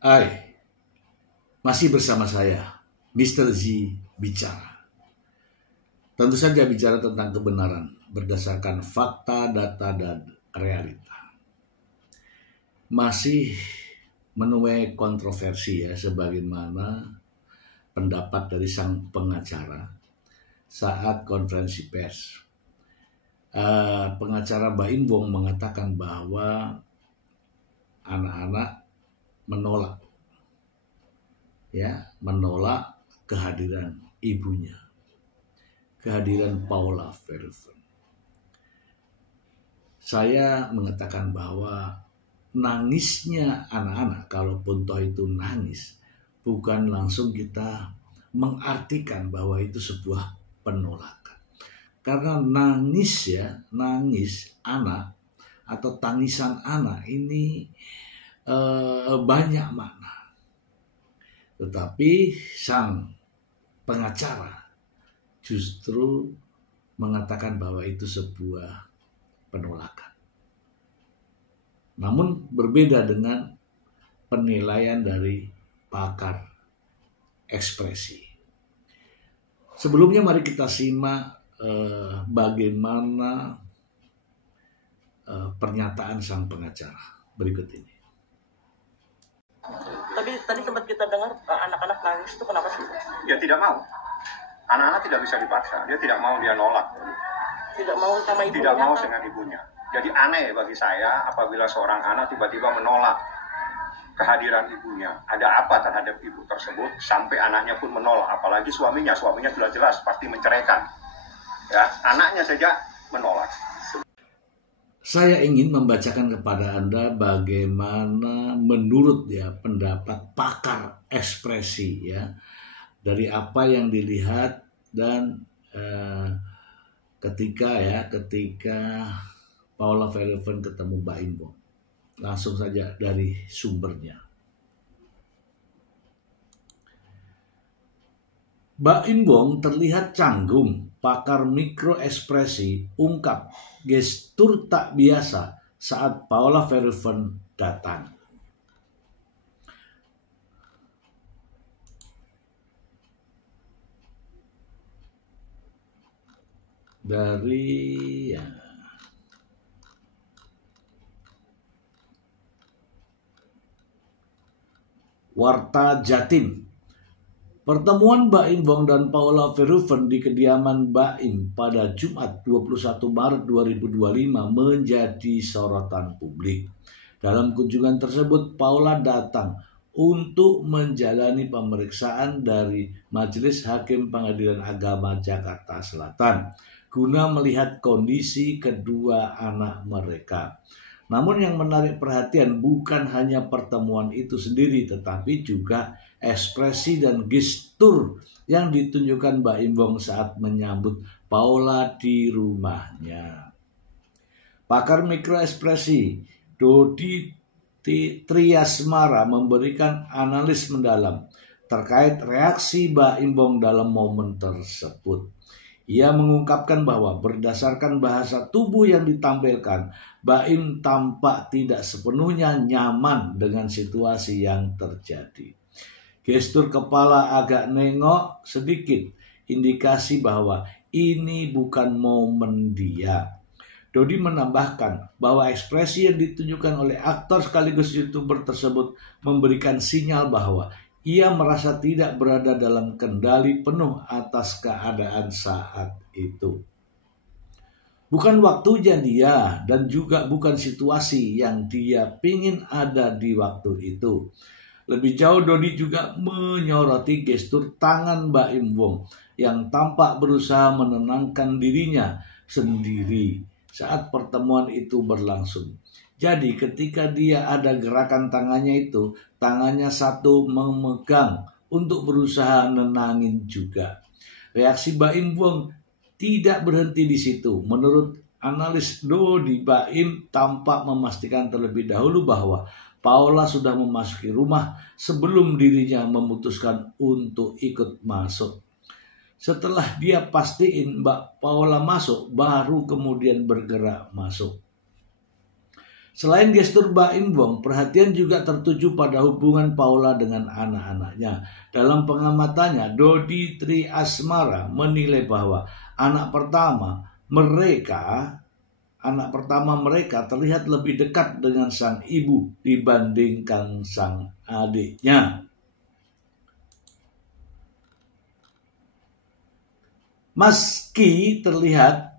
Hai, masih bersama saya, Mr. Z bicara. Tentu saja bicara tentang kebenaran berdasarkan fakta, data, dan realita. Masih menuai kontroversi ya, sebagaimana pendapat dari sang pengacara saat konferensi pers. Pengacara Baim Wong mengatakan bahwa anak-anak menolak kehadiran ibunya, kehadiran Paula Verhoeven. Saya mengatakan bahwa nangisnya anak-anak, kalaupun toh itu nangis, bukan langsung kita mengartikan bahwa itu sebuah penolakan. Karena nangis anak atau tangisan anak ini banyak makna. Tetapi sang pengacara justru mengatakan bahwa itu sebuah penolakan. Namun berbeda dengan penilaian dari pakar ekspresi. Sebelumnya mari kita simak bagaimana pernyataan sang pengacara berikut ini. Tapi tadi sempat kita dengar anak-anak nangis itu kenapa sih? Ya tidak mau. Anak-anak tidak bisa dipaksa. Dia tidak mau, dia nolak. Tidak mau sama ibunya? Tidak mau dengan ibunya. Jadi aneh bagi saya apabila seorang anak tiba-tiba menolak kehadiran ibunya. Ada apa terhadap ibu tersebut sampai anaknya pun menolak. Apalagi suaminya sudah jelas pasti menceraikan. Ya, anaknya saja menolak. Saya ingin membacakan kepada Anda bagaimana menurut pendapat pakar ekspresi dari apa yang dilihat dan ketika Paula Verhoeven ketemu Baim Wong. Langsung saja dari sumbernya. Baim Wong terlihat canggung. Pakar mikroekspresi ungkap gestur tak biasa saat Paula Verhoeven datang. Dari Warta Jatim. Pertemuan Baim Wong dan Paula Verhoeven di kediaman Baim pada Jumat 21 Maret 2025 menjadi sorotan publik. Dalam kunjungan tersebut, Paula datang untuk menjalani pemeriksaan dari Majelis Hakim Pengadilan Agama Jakarta Selatan guna melihat kondisi kedua anak mereka. Namun yang menarik perhatian bukan hanya pertemuan itu sendiri, tetapi juga ekspresi dan gestur yang ditunjukkan Baim Wong saat menyambut Paula di rumahnya. Pakar mikroekspresi Dodi Triasmara memberikan analis mendalam terkait reaksi Baim Wong dalam momen tersebut. Ia mengungkapkan bahwa berdasarkan bahasa tubuh yang ditampilkan, Baim tampak tidak sepenuhnya nyaman dengan situasi yang terjadi. Gestur kepala agak nengok sedikit, indikasi bahwa ini bukan momen dia. Dodi menambahkan bahwa ekspresi yang ditunjukkan oleh aktor sekaligus YouTuber tersebut memberikan sinyal bahwa ia merasa tidak berada dalam kendali penuh atas keadaan saat itu. Bukan waktunya dia dan juga bukan situasi yang dia pingin ada di waktu itu. Lebih jauh Dodi juga menyoroti gestur tangan Baim Wong yang tampak berusaha menenangkan dirinya sendiri saat pertemuan itu berlangsung. Jadi ketika dia ada gerakan tangannya itu, tangannya satu memegang untuk berusaha nenangin juga. Reaksi Baim Wong tidak berhenti di situ. Menurut analis Dodi, Baim tampak memastikan terlebih dahulu bahwa Paula sudah memasuki rumah sebelum dirinya memutuskan untuk ikut masuk. Setelah dia pastiin Mbak Paula masuk, baru kemudian bergerak masuk. Selain gestur Baim Wong, perhatian juga tertuju pada hubungan Paula dengan anak-anaknya. Dalam pengamatannya, Dodi Tri Asmara menilai bahwa anak pertama mereka terlihat lebih dekat dengan sang ibu dibandingkan sang adiknya. Meski terlihat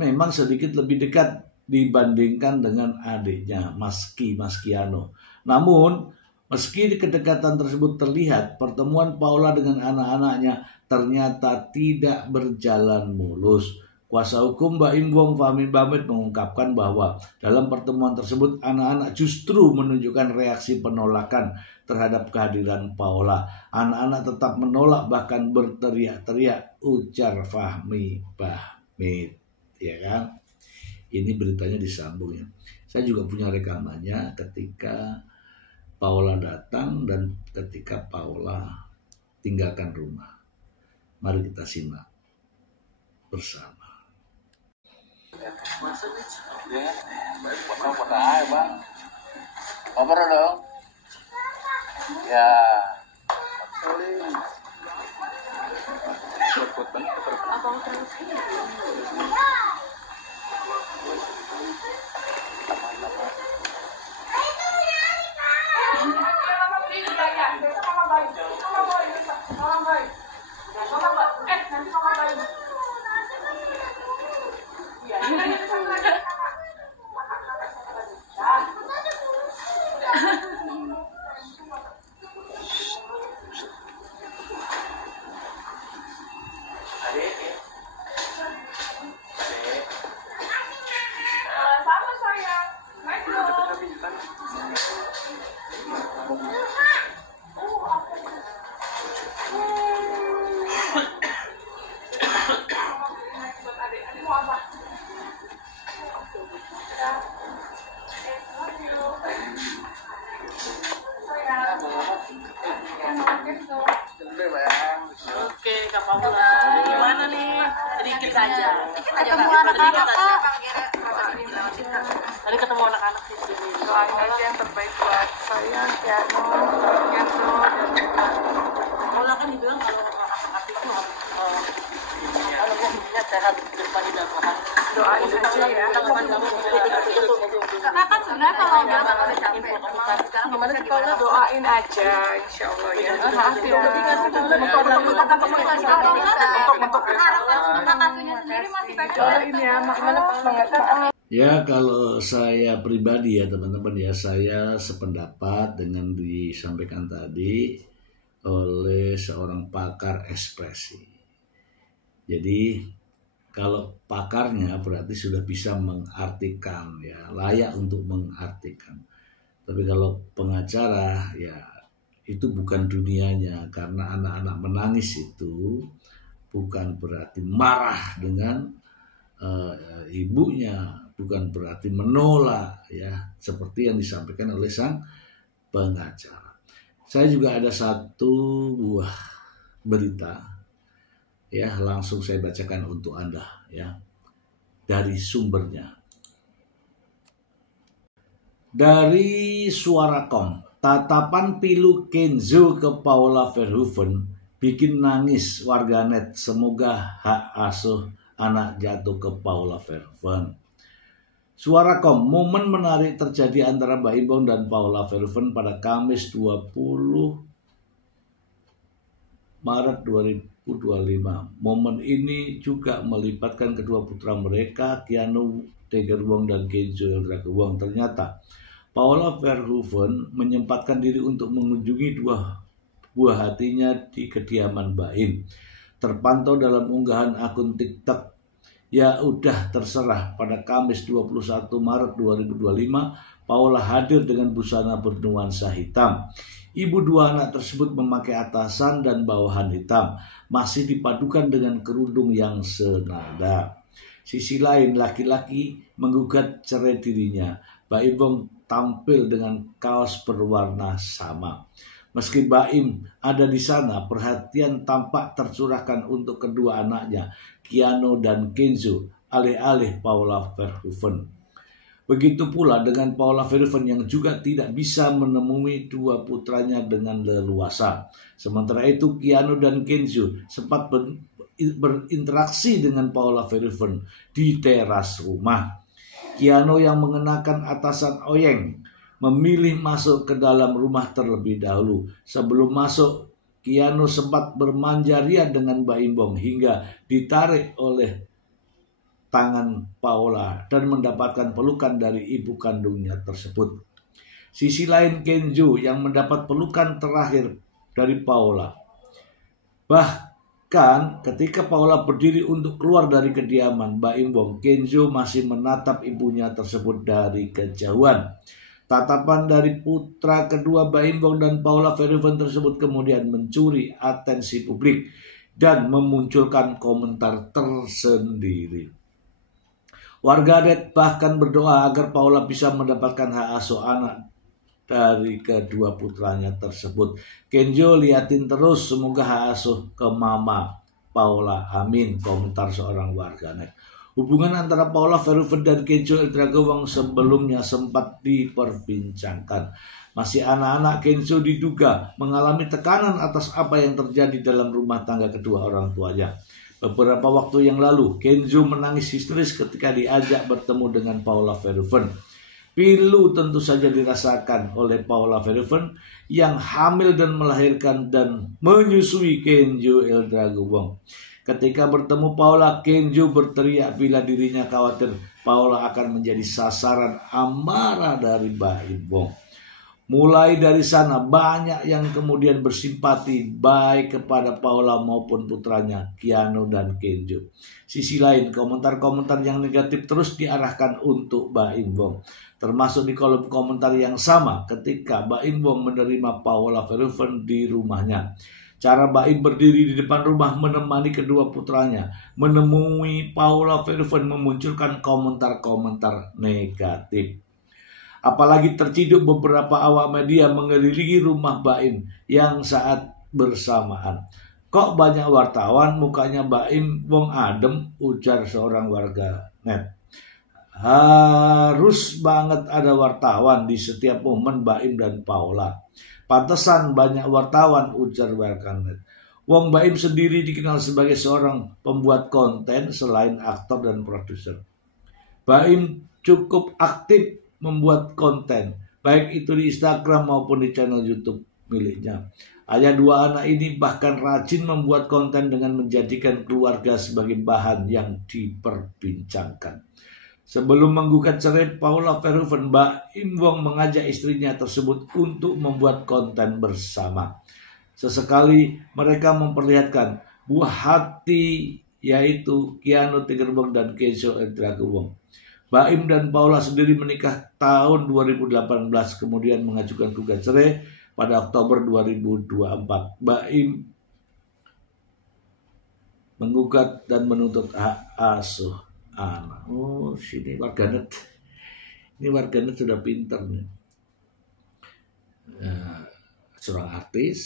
memang sedikit lebih dekat dibandingkan dengan adiknya, Mas Kiano. Namun, meski kedekatan tersebut terlihat, pertemuan Paula dengan anak-anaknya ternyata tidak berjalan mulus. Kuasa hukum Baim Wong, Fahmi Bamit, mengungkapkan bahwa dalam pertemuan tersebut anak-anak justru menunjukkan reaksi penolakan terhadap kehadiran Paula. Anak-anak tetap menolak, bahkan berteriak-teriak, ujar Fahmi Bamit. Ya kan? Ini beritanya disambung ya. Saya juga punya rekamannya ketika Paula datang dan ketika Paula tinggalkan rumah. Mari kita simak bersama. Ya, foto aja bang. Kabar dong. Ya. Buat banget. Abang terus. Oke, Kak Paula. Gimana nih? Sedikit saja. Ketemu anak-anak, Kak. Tadi ketemu anak-anak di sini. Doain aja yang terbaik buat saya, Kiano, Kenzo, dan juga Paula kan dibilang kalau anak-anak itu kalau mau sehat depan di dalam. doain aja ya. Kakak kan sebenarnya kalau udah capek, sekarang gimana sih Paula? doain aja, insya Allah ya. Maaf ya. Doain ya, makanya semangat. Ya, kalau saya pribadi ya teman-teman ya, saya sependapat dengan disampaikan tadi oleh seorang pakar ekspresi. Jadi kalau pakarnya berarti sudah bisa mengartikan ya, layak untuk mengartikan. Tapi kalau pengacara ya itu bukan dunianya, karena anak-anak menangis itu bukan berarti marah dengan ibunya, bukan berarti menolak ya, seperti yang disampaikan oleh sang pengacara. Saya juga ada satu buah berita ya, langsung saya bacakan untuk Anda ya, dari sumbernya. Dari Suara.com, tatapan pilu Kenzo ke Paula Verhoeven bikin nangis warganet. Semoga hak asuh anak jatuh ke Paula Verhoeven. Suara.com, momen menarik terjadi antara Baim Wong dan Paula Verhoeven pada Kamis 20 Maret 2025. Momen ini juga melibatkan kedua putra mereka, Kiano Teger Wong dan Kenzo Eldrake Wong. Ternyata Paula Verhoeven menyempatkan diri untuk mengunjungi dua buah hatinya di kediaman Baim. Terpantau dalam unggahan akun TikTok Ya Udah Terserah pada Kamis 21 Maret 2025, Paula hadir dengan busana bernuansa hitam. Ibu dua anak tersebut memakai atasan dan bawahan hitam, masih dipadukan dengan kerudung yang senada. Sisi lain, laki-laki menggugat cerai dirinya. Baim Wong tampil dengan kaos berwarna sama. Meski Baim ada di sana, perhatian tampak tercurahkan untuk kedua anaknya, Kiano dan Kenzo, alih-alih Paula Verhoeven. Begitu pula dengan Paula Verhoeven yang juga tidak bisa menemui dua putranya dengan leluasa. Sementara itu Keanu dan Kenzo sempat berinteraksi dengan Paula Verhoeven di teras rumah. Keanu yang mengenakan atasan oyeng memilih masuk ke dalam rumah terlebih dahulu. Sebelum masuk, Keanu sempat bermanja ria dengan Mbak Imbong hingga ditarik oleh tangan Paula dan mendapatkan pelukan dari ibu kandungnya tersebut. Sisi lain Kenzo yang mendapat pelukan terakhir dari Paula. Bahkan ketika Paula berdiri untuk keluar dari kediaman Mbak Imbong, Kenzo masih menatap ibunya tersebut dari kejauhan. Tatapan dari putra kedua Mbak Imbong dan Paula Verhoeven tersebut kemudian mencuri atensi publik dan memunculkan komentar tersendiri. Warganet bahkan berdoa agar Paula bisa mendapatkan hak asuh anak dari kedua putranya tersebut. Kenzo liatin terus, semoga hak asuh ke mama Paula, amin, komentar seorang warganet. Hubungan antara Paula Verhoeven dan Kenzo Eldragowong sebelumnya sempat diperbincangkan. Masih anak-anak, Kenzo diduga mengalami tekanan atas apa yang terjadi dalam rumah tangga kedua orang tuanya. Beberapa waktu yang lalu, Kenzo menangis histeris ketika diajak bertemu dengan Paula Verhoeven. Pilu tentu saja dirasakan oleh Paula Verhoeven yang hamil dan melahirkan dan menyusui Kenzo Eldragowong. Ketika bertemu Paula, Kenzo berteriak bila dirinya khawatir Paula akan menjadi sasaran amarah dari Mbak Imbong. Mulai dari sana banyak yang kemudian bersimpati baik kepada Paula maupun putranya Keanu dan Kenzo. Sisi lain, komentar-komentar yang negatif terus diarahkan untuk Mbak Imbong. Termasuk di kolom komentar yang sama ketika Mbak Imbong menerima Paula Verhoeven di rumahnya. Cara Mbak Im berdiri di depan rumah menemani kedua putranya menemui Paula Verhoeven memunculkan komentar-komentar negatif. Apalagi terciduk beberapa awak media mengelilingi rumah Mbak Im yang saat bersamaan. Kok banyak wartawan mukanya Mbak Im wong adem, ujar seorang warga net. Harus banget ada wartawan di setiap momen Mbak Im dan Paula. Pantesan banyak wartawan, ujar warganet. Wong Mbak Im sendiri dikenal sebagai seorang pembuat konten selain aktor dan produser. Mbak Im cukup aktif membuat konten, baik itu di Instagram maupun di channel YouTube miliknya. Ayah dua anak ini bahkan rajin membuat konten dengan menjadikan keluarga sebagai bahan yang diperbincangkan. Sebelum menggugat cerai Paula Verhoeven, Mbak Imbong mengajak istrinya tersebut untuk membuat konten bersama. Sesekali mereka memperlihatkan buah hati, yaitu Keanu Tigerbong dan Kenzo Eldragowong. Mbak Im dan Paula sendiri menikah tahun 2018, kemudian mengajukan gugat cerai pada Oktober 2024. Mbak Im menggugat dan menuntut hak asuh anak. Oh, sini warganet. Ini warganet sudah pintar nih. Seorang artis,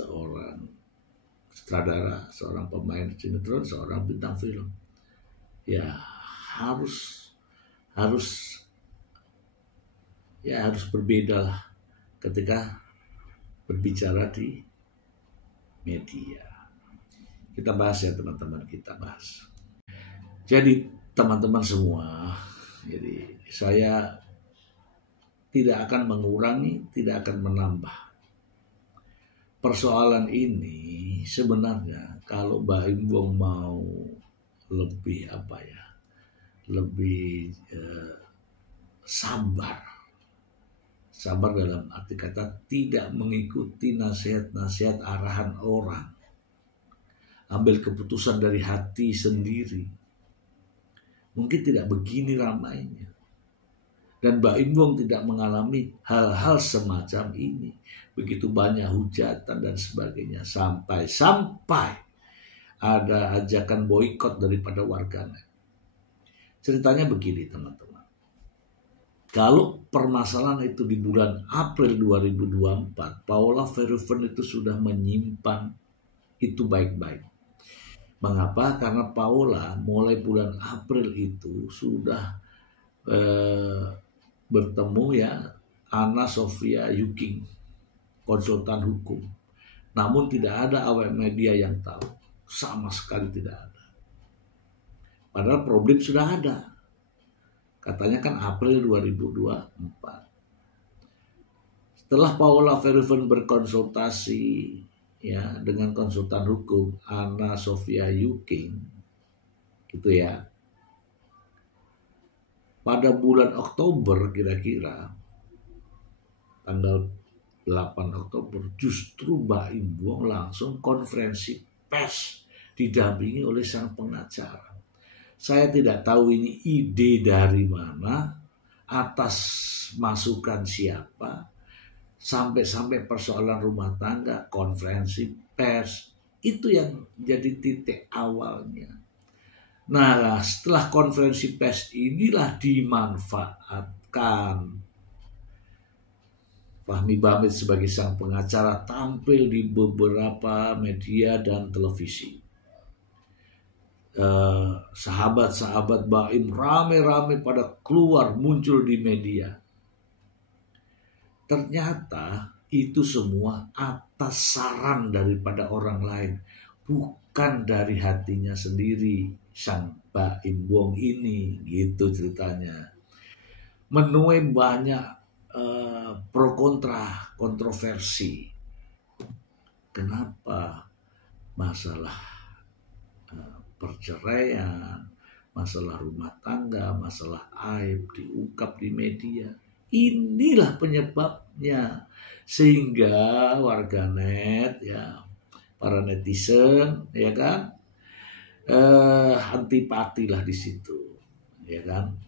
seorang sutradara, seorang pemain sinetron, seorang bintang film. Ya, harus berbeda lah ketika berbicara di media. Kita bahas ya teman-teman, kita bahas. Jadi teman-teman semua, jadi saya tidak akan mengurangi, tidak akan menambah. Persoalan ini sebenarnya kalau Mbak Imbong mau lebih lebih sabar dalam arti kata tidak mengikuti nasihat-nasihat arahan orang, ambil keputusan dari hati sendiri, mungkin tidak begini ramainya. Dan Mbak Imbong tidak mengalami hal-hal semacam ini, begitu banyak hujatan dan sebagainya, sampai ada ajakan boikot daripada warganet. Ceritanya begini teman-teman, kalau permasalahan itu di bulan April 2024, Paula Verhoeven itu sudah menyimpan itu baik-baik. Mengapa? Karena Paula mulai bulan April itu sudah bertemu ya Anna Sophia Yuking, konsultan hukum. Namun tidak ada awak media yang tahu, sama sekali tidak ada. Padahal problem sudah ada. Katanya kan April 2024. Setelah Paula Verhoeven berkonsultasi ya dengan konsultan hukum Anna Sophia Yuking, gitu ya. Pada bulan Oktober kira-kira tanggal 8 Oktober justru Mbak Im Wong langsung konferensi pers didampingi oleh sang pengacara. Saya tidak tahu ini ide dari mana, atas masukan siapa, sampai persoalan rumah tangga, konferensi pers, itu yang jadi titik awalnya. Nah, setelah konferensi pers inilah dimanfaatkan. Fahmi Bamit sebagai sang pengacara tampil di beberapa media dan televisi. Sahabat-sahabat Baim rame-rame pada keluar muncul di media. Ternyata itu semua atas saran daripada orang lain, bukan dari hatinya sendiri sang Baim Wong ini, gitu ceritanya. Menuai banyak pro kontra, kontroversi. Kenapa? Masalah perceraian, masalah rumah tangga, masalah aib diungkap di media. Inilah penyebabnya, sehingga warganet ya, para netizen ya kan, antipati lah di situ, ya kan.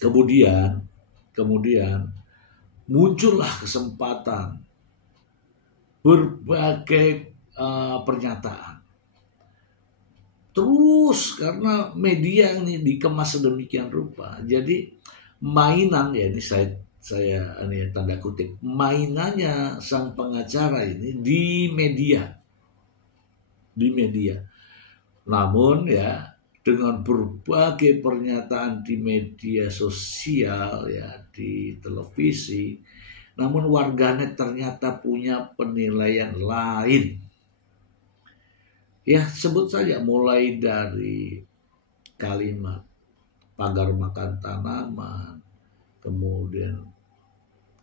Kemudian muncullah kesempatan berbagai pernyataan. Terus karena media ini dikemas sedemikian rupa, jadi mainan ya, ini saya ini tanda kutip, mainannya sang pengacara ini di media. Namun ya dengan berbagai pernyataan di media sosial ya, di televisi, namun warganet ternyata punya penilaian lain. Ya sebut saja mulai dari kalimat pagar makan tanaman, kemudian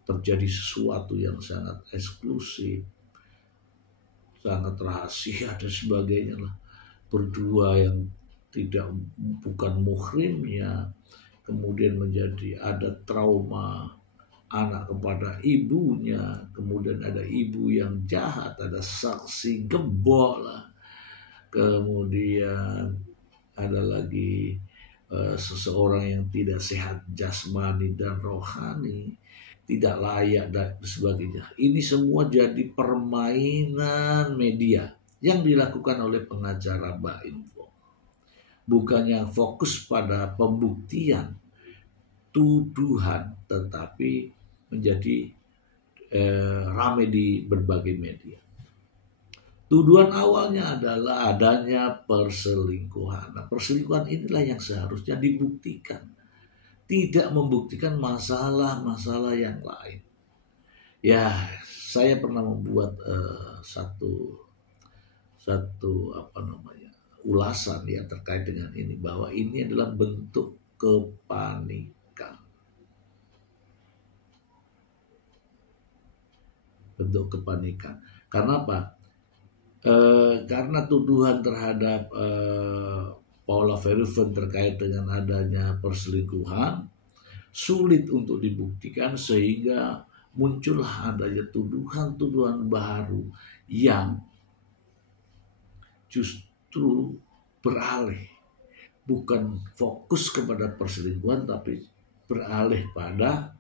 terjadi sesuatu yang sangat eksklusif, sangat rahasia dan sebagainya lah. Berdua yang bukan muhrimnya, kemudian menjadi ada trauma anak kepada ibunya, kemudian ada ibu yang jahat, ada saksi gembok lah, kemudian ada lagi seseorang yang tidak sehat jasmani dan rohani, tidak layak dan sebagainya. Ini semua jadi permainan media yang dilakukan oleh pengacara Baim Wong. Bukannya fokus pada pembuktian tuduhan, tetapi menjadi ramai di berbagai media. Tuduhan awalnya adalah adanya perselingkuhan. Nah, perselingkuhan inilah yang seharusnya dibuktikan, tidak membuktikan masalah-masalah yang lain. Ya, saya pernah membuat satu ulasan ya terkait dengan ini, bahwa ini adalah bentuk kepanikan. Bentuk kepanikan. Karena apa? Karena tuduhan terhadap Paula Verhoeven terkait dengan adanya perselingkuhan sulit untuk dibuktikan, sehingga muncullah adanya tuduhan-tuduhan baru yang justru beralih, bukan fokus kepada perselingkuhan, tapi beralih pada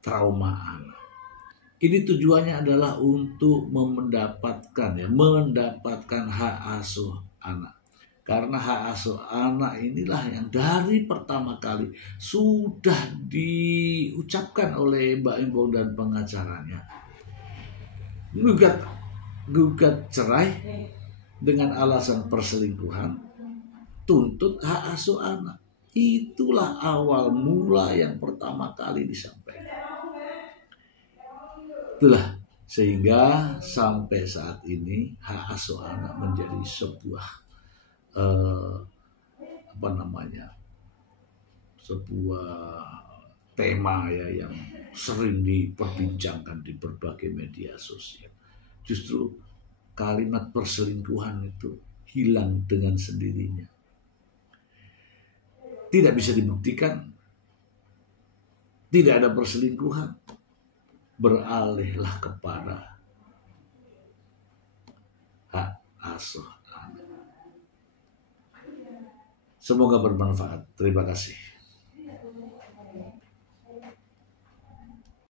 trauma anak. Ini tujuannya adalah untuk mendapatkan hak asuh anak. Karena hak asuh anak inilah yang dari pertama kali sudah diucapkan oleh Baim Wong dan pengacaranya. Gugat cerai dengan alasan perselingkuhan, tuntut hak asuh anak. Itulah awal mula yang pertama kali disampaikan. Itulah sehingga sampai saat ini hak asuh anak menjadi sebuah sebuah tema ya yang sering diperbincangkan di berbagai media sosial. Justru kalimat perselingkuhan itu hilang dengan sendirinya. Tidak bisa dibuktikan, tidak ada perselingkuhan, beralihlah kepada hak asuh anak. Semoga bermanfaat. Terima kasih.